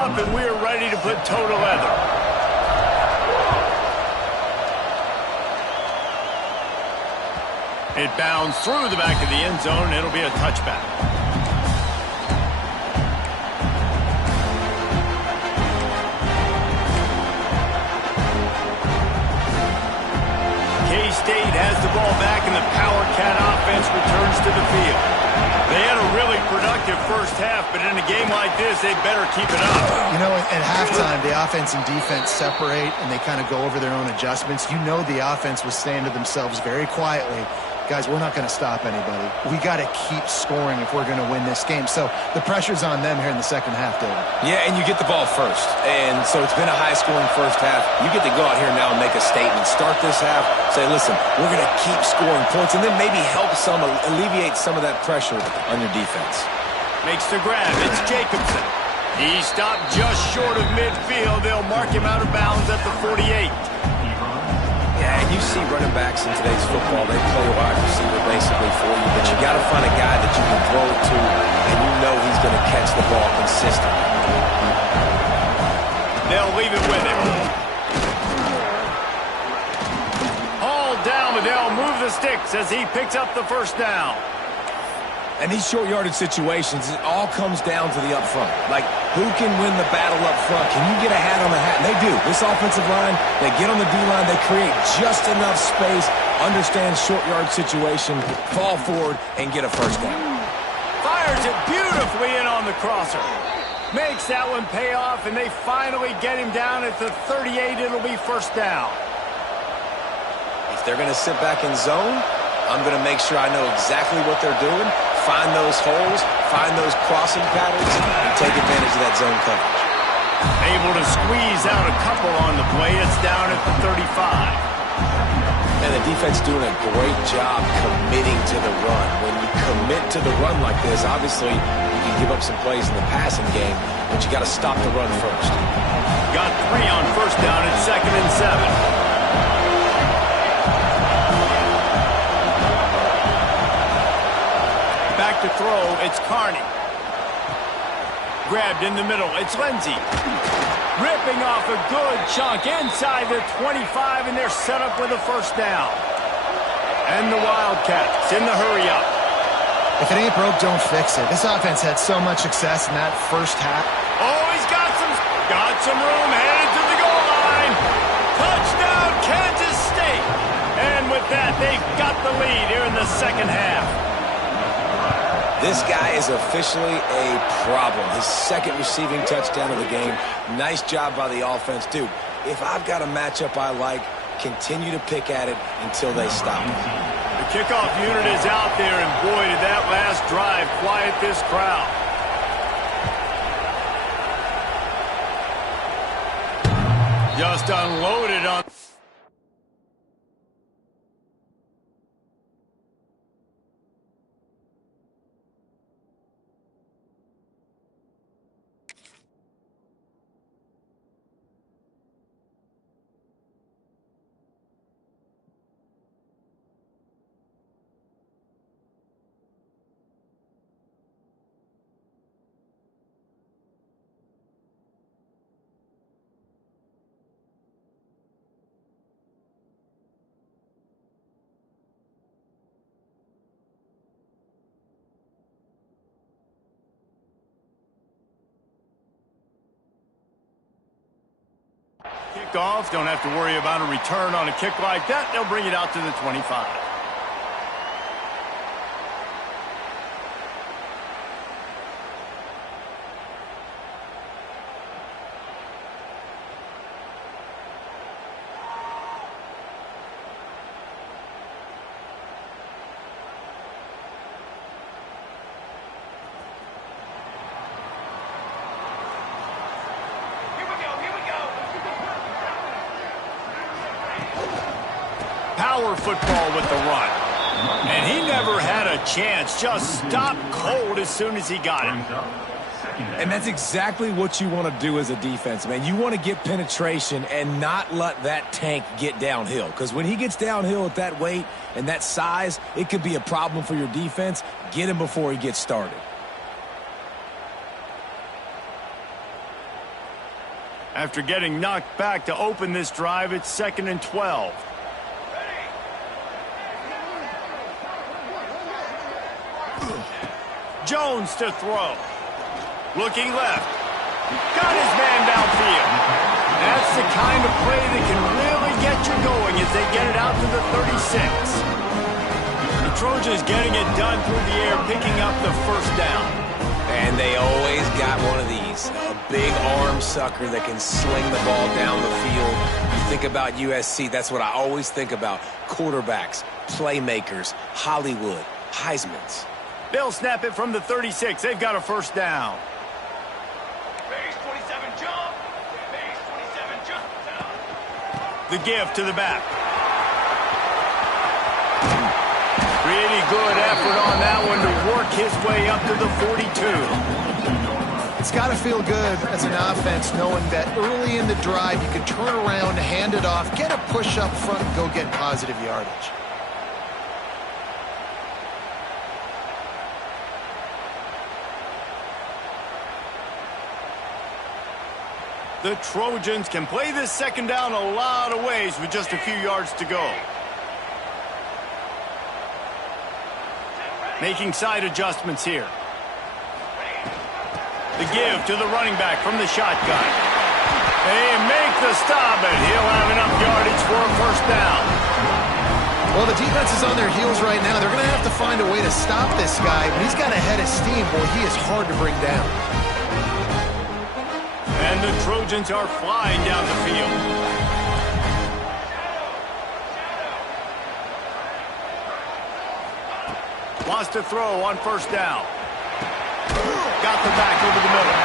And we're ready to put toe to leather. It bounds through the back of the end zone. It'll be a touchback. K-State has the ball back, and the Power Cat offense returns to the field. They had a really productive first half, but in a game like this, they better keep it up. You know, at halftime, the offense and defense separate, and they kind of go over their own adjustments. You know the offense was saying to themselves very quietly, guys, we're not going to stop anybody. We got to keep scoring if we're going to win this game. So the pressure's on them here in the second half, David. Yeah, and you get the ball first. And so it's been a high-scoring first half. You get to go out here now and make a statement. Start this half, say, listen, we're going to keep scoring points, and then maybe help alleviate some of that pressure on your defense. Makes the grab. It's Jacobson. He stopped just short of midfield. They'll mark him out of bounds at the 48. Yeah, and you see running backs in today's football, they play a wide receiver basically for you, but you got to find a guy that you can throw it to, and you know he's going to catch the ball consistently. They'll leave it with him. Hauled down, but they'll move the sticks as he picks up the first down. And these short yardage situations, it all comes down to the up front. Like, who can win the battle up front? Can you get a hat on the hat? And they do. This offensive line, they get on the D-line, they create just enough space, understand short yard situation, fall forward, and get a first down. Fires it beautifully in on the crosser. Makes that one pay off, and they finally get him down at the 38. It'll be first down. If they're going to sit back in zone, I'm going to make sure I know exactly what they're doing, find those holes, find those crossing patterns, and take advantage of that zone coverage. Able to squeeze out a couple on the play. It's down at the 35. And the defense doing a great job committing to the run. When you commit to the run like this, obviously you can give up some plays in the passing game, but you got to stop the run first. Got 3 on first down at 2nd and 7. To throw, it's Carney. Grabbed in the middle, it's Lindsey. Ripping off a good chunk inside the 25, and they're set up with a first down. And the Wildcats in the hurry-up. If it ain't broke, don't fix it. This offense had so much success in that first half. Oh, he's got some room, headed to the goal line. Touchdown, Kansas State. And with that, they've got the lead here in the second half. This guy is officially a problem. His second receiving touchdown of the game. Nice job by the offense. Dude, if I've got a matchup I like, continue to pick at it until they stop. The kickoff unit is out there, and boy, did that last drive quiet this crowd. Just unloaded on... Kickoff, don't have to worry about a return on a kick like that. They'll bring it out to the 25. Power football with the run. And he never had a chance. Just stopped cold as soon as he got it. And that's exactly what you want to do as a defense, man. You want to get penetration and not let that tank get downhill. Because when he gets downhill at that weight and that size, it could be a problem for your defense. Get him before he gets started. After getting knocked back to open this drive, it's 2nd and 12. Jones to throw. Looking left. Got his man downfield. That's the kind of play that can really get you going as they get it out to the 36. The Trojans getting it done through the air, picking up the first down. And they always got one of these, a big arm sucker that can sling the ball down the field. You think about USC, that's what I always think about. Quarterbacks, playmakers, Hollywood, Heismans. They'll snap it from the 36. They've got a first down. Base 27 jump. Base 27 jump. The give to the back. Pretty good effort on that one to work his way up to the 42. It's got to feel good as an offense knowing that early in the drive you can turn around, hand it off, get a push up front, and go get positive yardage. The Trojans can play this second down a lot of ways with just a few yards to go. Making side adjustments here. The give to the running back from the shotgun. They make the stop, and he'll have enough yardage for a first down. Well, the defense is on their heels right now. They're going to have to find a way to stop this guy, but he's got a head of steam. Boy, he is hard to bring down. And the Trojans are flying down the field. Wants to throw on first down. Got the back over the middle.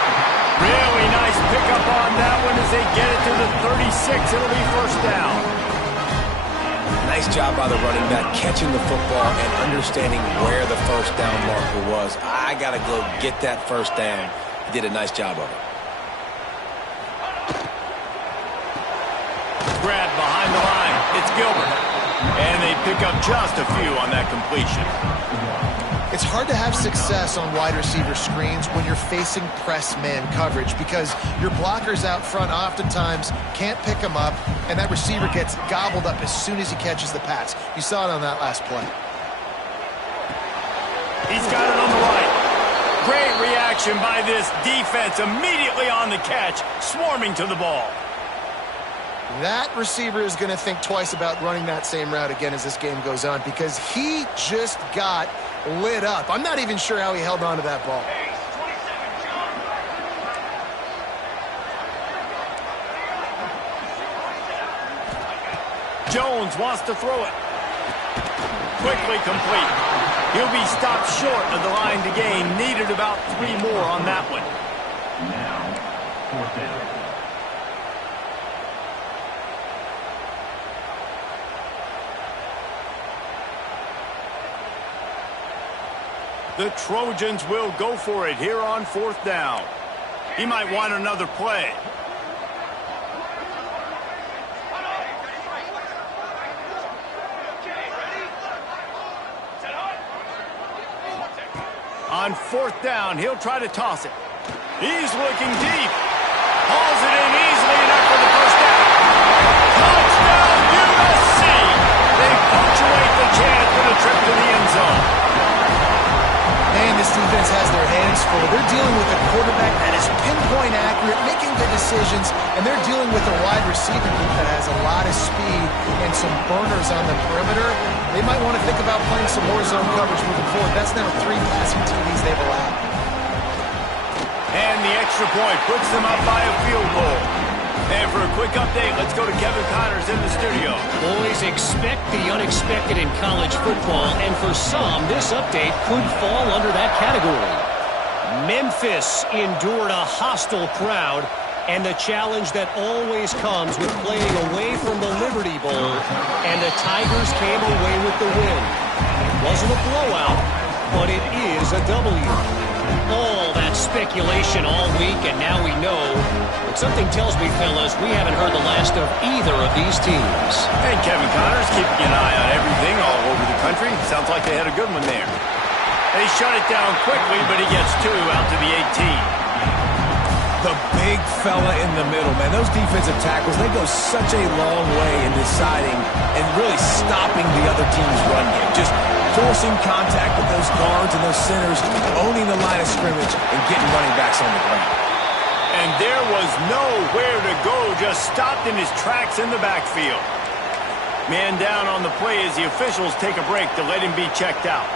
Really nice pickup on that one as they get it to the 36. It'll be first down. Nice job by the running back catching the football and understanding where the first down marker was. I got to go get that first down. He did a nice job of it. Grab behind the line. It's Gilbert. And they pick up just a few on that completion. It's hard to have success on wide receiver screens when you're facing press man coverage because your blockers out front oftentimes can't pick them up, and that receiver gets gobbled up as soon as he catches the pass. You saw it on that last play. He's got it on the right. Great reaction by this defense immediately on the catch, swarming to the ball. That receiver is going to think twice about running that same route again as this game goes on because he just got lit up. I'm not even sure how he held on to that ball. Jones wants to throw it. Quickly complete. He'll be stopped short of the line to gain. Needed about 3 more on that one. Now, fourth down. The Trojans will go for it here on fourth down. He might want another play. On fourth down, he'll try to toss it. He's looking deep. Hauls it in easily enough for the first down. Touchdown, USC! They punctuate the chance for the trip to the end zone. Man, this defense has their hands full. They're dealing with a quarterback that is pinpoint accurate, making good decisions, and they're dealing with a wide receiver group that has a lot of speed and some burners on the perimeter. They might want to think about playing some more zone coverage moving forward. That's now 3 passing TDs they've allowed. And the extra point puts them up by a field goal. And for a quick update, let's go to Kevin Connors in the studio. Boys, expect the unexpected in college football, and for some, this update could fall under that category. Memphis endured a hostile crowd and the challenge that always comes with playing away from the Liberty Bowl, and the Tigers came away with the win. It wasn't a blowout, but it is a W. All that speculation all week, and now we know. But something tells me, fellas, we haven't heard the last of either of these teams. And Kevin Connors keeping an eye on everything all over the country. Sounds like they had a good one there. They shut it down quickly, but he gets 2 out to the 18. The big fella in the middle, man. Those defensive tackles, they go such a long way in deciding and really stopping the other team's run game. Just forcing contact with those guards and those centers, owning the line of scrimmage, and getting running backs on the ground. And there was nowhere to go, just stopped in his tracks in the backfield. Man down on the play as the officials take a break to let him be checked out.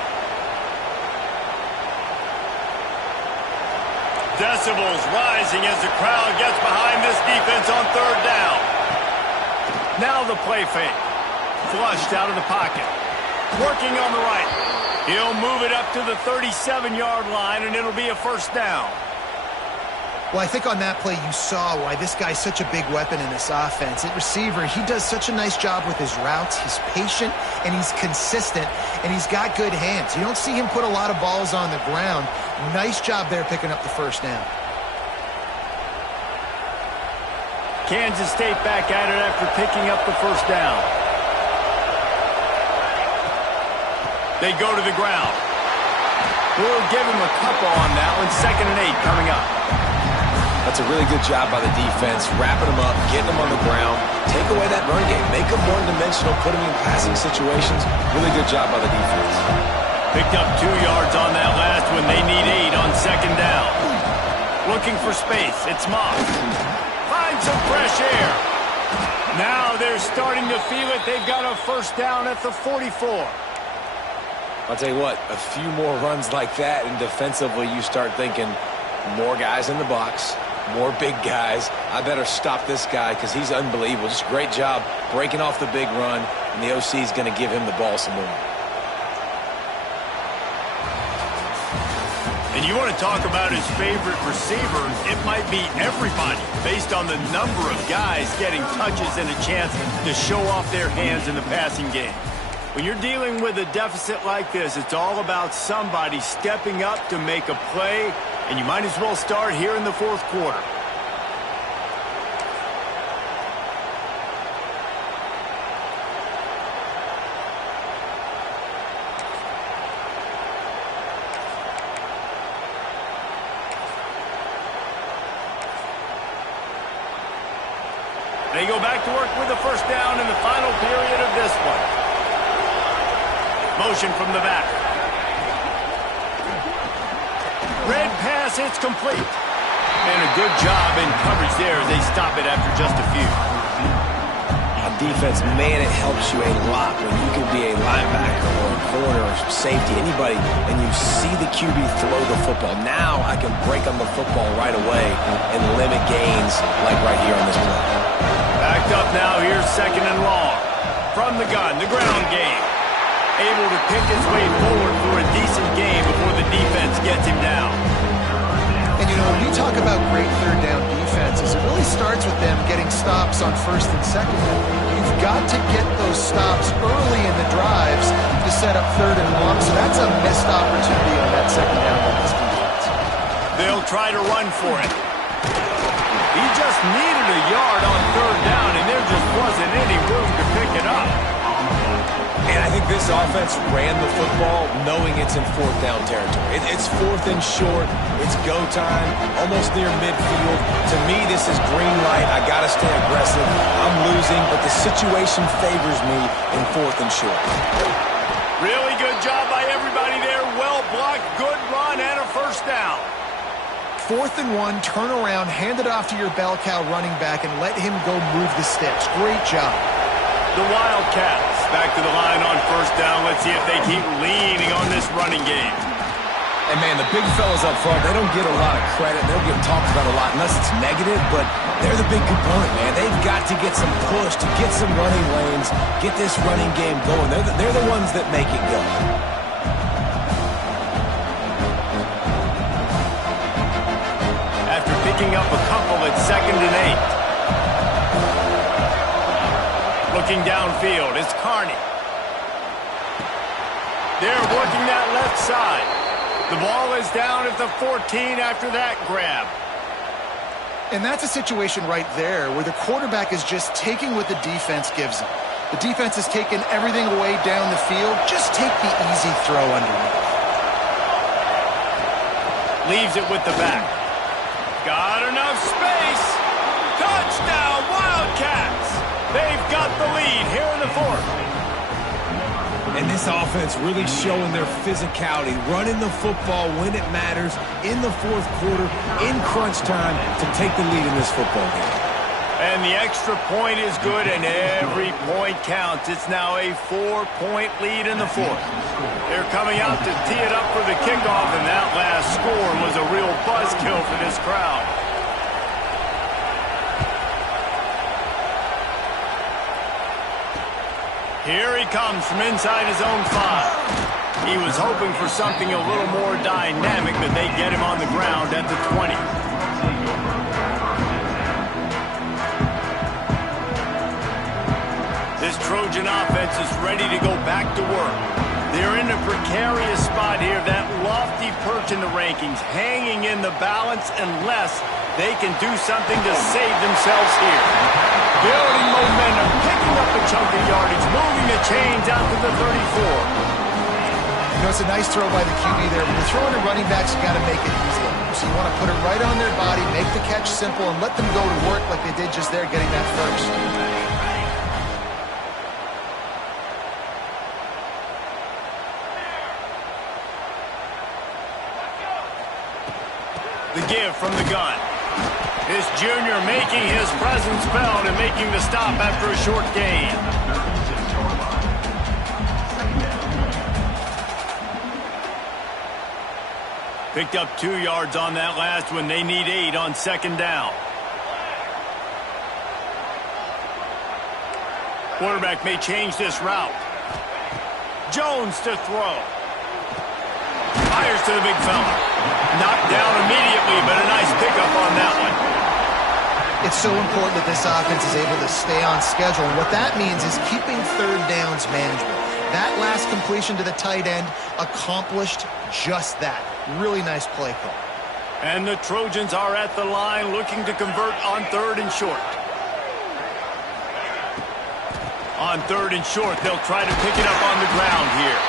Decibels rising as the crowd gets behind this defense on third down. Now the play fake. Flushed out of the pocket. Working on the right. He'll move it up to the 37-yard line, and it'll be a first down. Well, I think on that play you saw why this guy's such a big weapon in this offense. At receiver, he does such a nice job with his routes. He's patient, and he's consistent, and he's got good hands. You don't see him put a lot of balls on the ground. Nice job there picking up the first down. Kansas State back at it after picking up the first down. They go to the ground. We'll give him a couple on that one. 2nd and 8 coming up. That's a really good job by the defense, wrapping them up, getting them on the ground, take away that run game, make them one-dimensional, put them in passing situations. Really good job by the defense. Picked up 2 yards on that last one. They need 8 on 2nd down. Looking for space. It's Mock. Finds some fresh air. Now they're starting to feel it. They've got a first down at the 44. I'll tell you what, a few more runs like that, and defensively you start thinking more guys in the box, more big guys. I better stop this guy because he's unbelievable. Just great job breaking off the big run, and the OC is going to give him the ball some more. And you want to talk about his favorite receiver, it might be everybody based on the number of guys getting touches and a chance to show off their hands in the passing game. When you're dealing with a deficit like this, it's all about somebody stepping up to make a play, and you might as well start here in the 4th quarter. They go back to work with the first down in the final period of this one. Motion from the back. Red pass, it's complete. And a good job in coverage there as they stop it after just a few. On defense, man, it helps you a lot when you can be a linebacker or a corner or safety, anybody, and you see the QB throw the football. Now I can break on the football right away and limit gains like right here on this play. Backed up now, here's 2nd and long. From the gun, the ground game. Able to pick his way forward for a decent game before the defense gets him down. And, you know, when we talk about great third down defenses, it really starts with them getting stops on 1st and 2nd down. You've got to get those stops early in the drives to set up 3rd and long, so that's a missed opportunity on that 2nd down by this defense. They'll try to run for it. He just needed a yard on 3rd down, and there just wasn't any room to pick it up. And I think this offense ran the football knowing it's in 4th down territory. It's 4th and short. It's go time, almost near midfield. To me, this is green light. I got to stay aggressive. I'm losing, but the situation favors me in 4th and short. Really good job by everybody there. Well blocked, good run, and a first down. 4th and 1, turn around, hand it off to your bell cow running back, and let him go move the sticks. Great job. The Wildcats back to the line on first down. Let's see if they keep leaning on this running game. And, man, the big fellas up front, they don't get a lot of credit. They don't get talked about a lot unless it's negative, but they're the big component, man. They've got to get some push, to get some running lanes, get this running game going. They're the ones that make it go. After picking up a couple at 2nd and 8. Looking downfield, it's Carney. They're working that left side. The ball is down at the 14 after that grab. And that's a situation right there where the quarterback is just taking what the defense gives him. The defense has taken everything away down the field. Just take the easy throw underneath. Leaves it with the back. Got enough space. Touchdown, Wildcats. They've got the lead here in the fourth. And this offense really showing their physicality, running the football when it matters in the fourth quarter, in crunch time, to take the lead in this football game. And the extra point is good, and every point counts. It's now a 4-point lead in the fourth. They're coming out to tee it up for the kickoff, and that last score was a real buzzkill for this crowd. Here he comes from inside his own 5. He was hoping for something a little more dynamic, but they get him on the ground at the 20. This Trojan offense is ready to go back to work. They're in a precarious spot here, that lofty perch in the rankings, hanging in the balance unless they can do something to save themselves here. Building momentum, picking up a chunk of yardage, moving the chains out to the 34. You know, it's a nice throw by the QB there. When you're throwing to running backs, you got to make it easy on them. So you want to put it right on their body, make the catch simple, and let them go to work like they did just there, getting that first. The give from the gun. This junior making his presence felt and making the stop after a short gain. Picked up 2 yards on that last one. They need 8 on second down. Quarterback may change this route. Jones to throw. Fires to the big fella. Knocked down immediately, but a nice pickup on that one. It's so important that this offense is able to stay on schedule. And what that means is keeping third downs manageable. That last completion to the tight end accomplished just that. Really nice play call. And the Trojans are at the line looking to convert on 3rd and short. On 3rd and short, they'll try to pick it up on the ground here.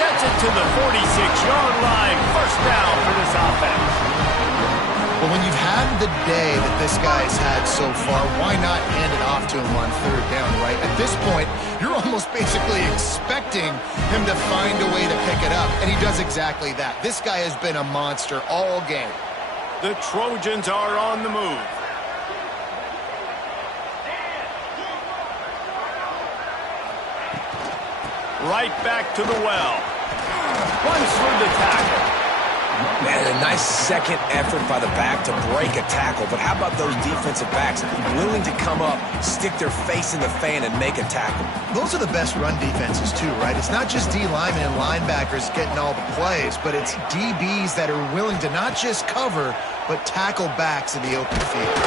Gets it to the 46-yard line. First down for this offense. Well, when you've had the day that this guy's had so far, why not hand it off to him on 3rd down, right? At this point, you're almost basically expecting him to find a way to pick it up, and he does exactly that. This guy has been a monster all game. The Trojans are on the move. Right back to the well. Runs through the tackle. Man, a nice second effort by the back to break a tackle. But how about those defensive backs willing to come up, stick their face in the fan, and make a tackle? Those are the best run defenses, too, right? It's not just D linemen and linebackers getting all the plays, but it's DBs that are willing to not just cover, but tackle backs in the open field.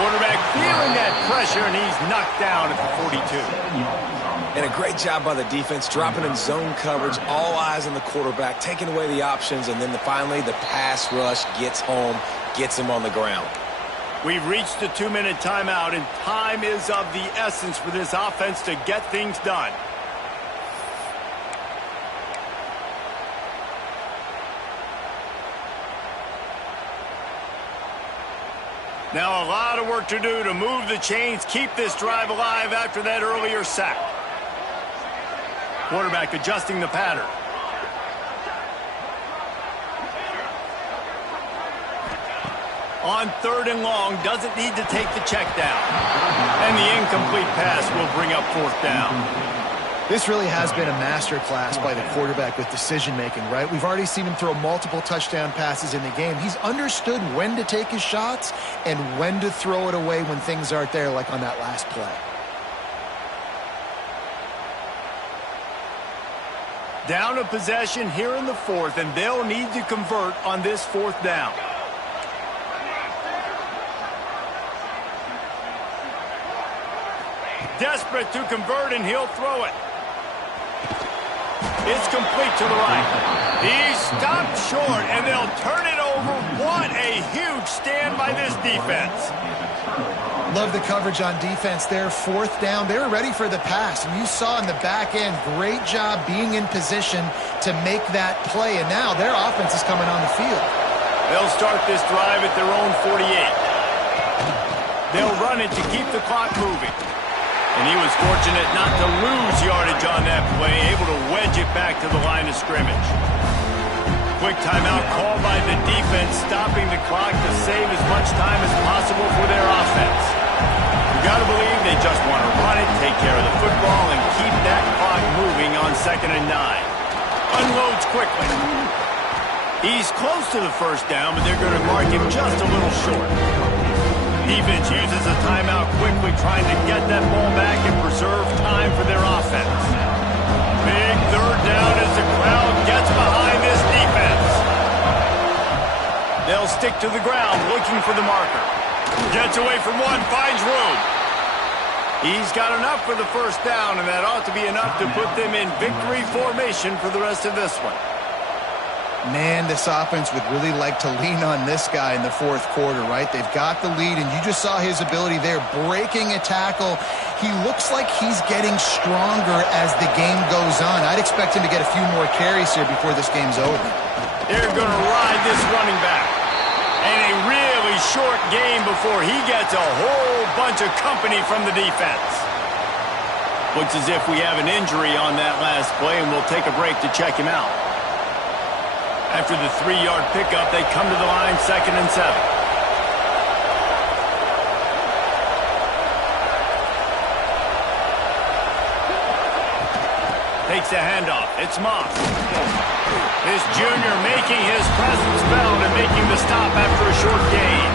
Quarterback feeling that pressure, and he's knocked down at the 42. And a great job by the defense, dropping in zone coverage, all eyes on the quarterback, taking away the options, and then finally the pass rush gets home, gets him on the ground. We've reached the 2-minute timeout, and time is of the essence for this offense to get things done. Now a lot of work to do to move the chains, keep this drive alive after that earlier sack. Quarterback adjusting the pattern. On 3rd and long, doesn't need to take the check down. And the incomplete pass will bring up 4th down. This really has been a master class by the quarterback with decision-making, right? We've already seen him throw multiple touchdown passes in the game. He's understood when to take his shots and when to throw it away when things aren't there, like on that last play. Down a possession here in the 4th, and they'll need to convert on this 4th down. Desperate to convert, and he'll throw it. It's complete to the right. He stopped short, and they'll turn it over. What a huge stand by this defense. Love the coverage on defense there. 4th down. They were ready for the pass. And you saw in the back end, great job being in position to make that play. And now their offense is coming on the field. They'll start this drive at their own 48. They'll run it to keep the clock moving. And he was fortunate not to lose yardage on that play, able to wedge it back to the line of scrimmage. Quick timeout called by the defense, stopping the clock to save as much time as possible for their offense. You got to believe they just want to run it, take care of the football, and keep that clock moving on 2nd and 9. Unloads quickly. He's close to the first down, but they're going to mark him just a little short. Defense uses a timeout quickly, trying to get that ball back and preserve time for their offense. Big 3rd down as the crowd gets behind this defense. They'll stick to the ground, looking for the marker. Gets away from one, finds room. He's got enough for the first down, and that ought to be enough to put them in victory formation for the rest of this one. Man, this offense would really like to lean on this guy in the 4th quarter, right? They've got the lead, and you just saw his ability there, breaking a tackle. He looks like he's getting stronger as the game goes on. I'd expect him to get a few more carries here before this game's over. They're going to ride this running back. And a really short game before he gets a whole bunch of company from the defense. Looks as if we have an injury on that last play, and we'll take a break to check him out. After the 3-yard pickup, they come to the line, 2nd and 7. Takes the handoff. It's Moss. This junior making his presence felt and making the stop after a short gain.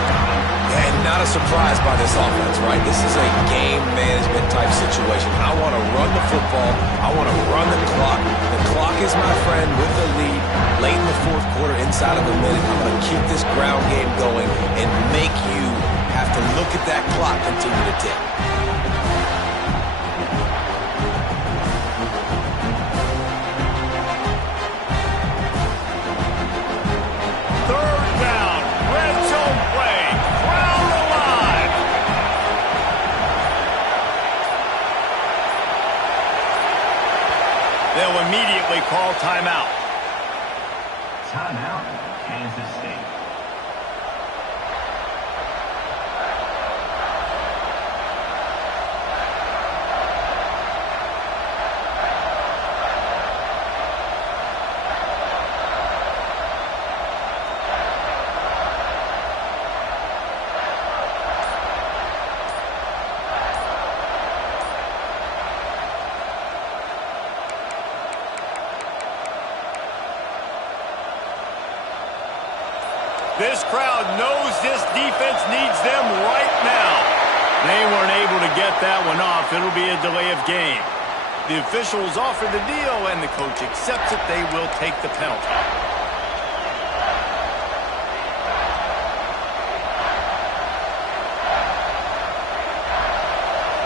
And not a surprise by this offense, right? This is a game management type situation. I want to run the football. I want to run the clock. The clock is my friend with the lead. Late in the 4th quarter, inside of a minute, I'm going to keep this ground game going and make you have to look at that clock continue to tick. They'll immediately call timeout. Timeout, Kansas State. This crowd knows this defense needs them right now. They weren't able to get that one off. It'll be a delay of game. The officials offer the deal, and the coach accepts it. They will take the penalty.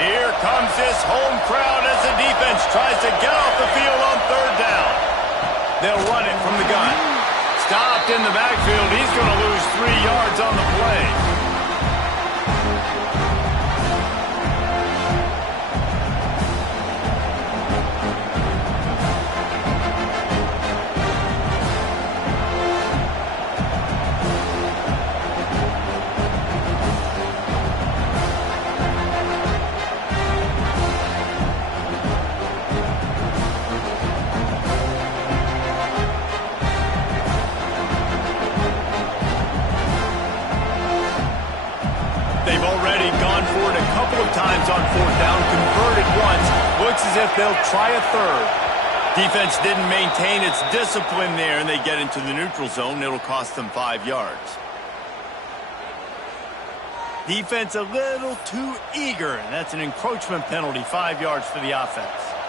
Here comes this home crowd as the defense tries to get off the field on 3rd down. They'll run it from the gun. Stopped in the backfield. He's going to lose 3 yards on the play. They've already gone for it a couple of times on 4th down, converted once. Looks as if they'll try a 3rd. Defense didn't maintain its discipline there, and they get into the neutral zone. It'll cost them 5 yards. Defense a little too eager, and that's an encroachment penalty, 5 yards for the offense.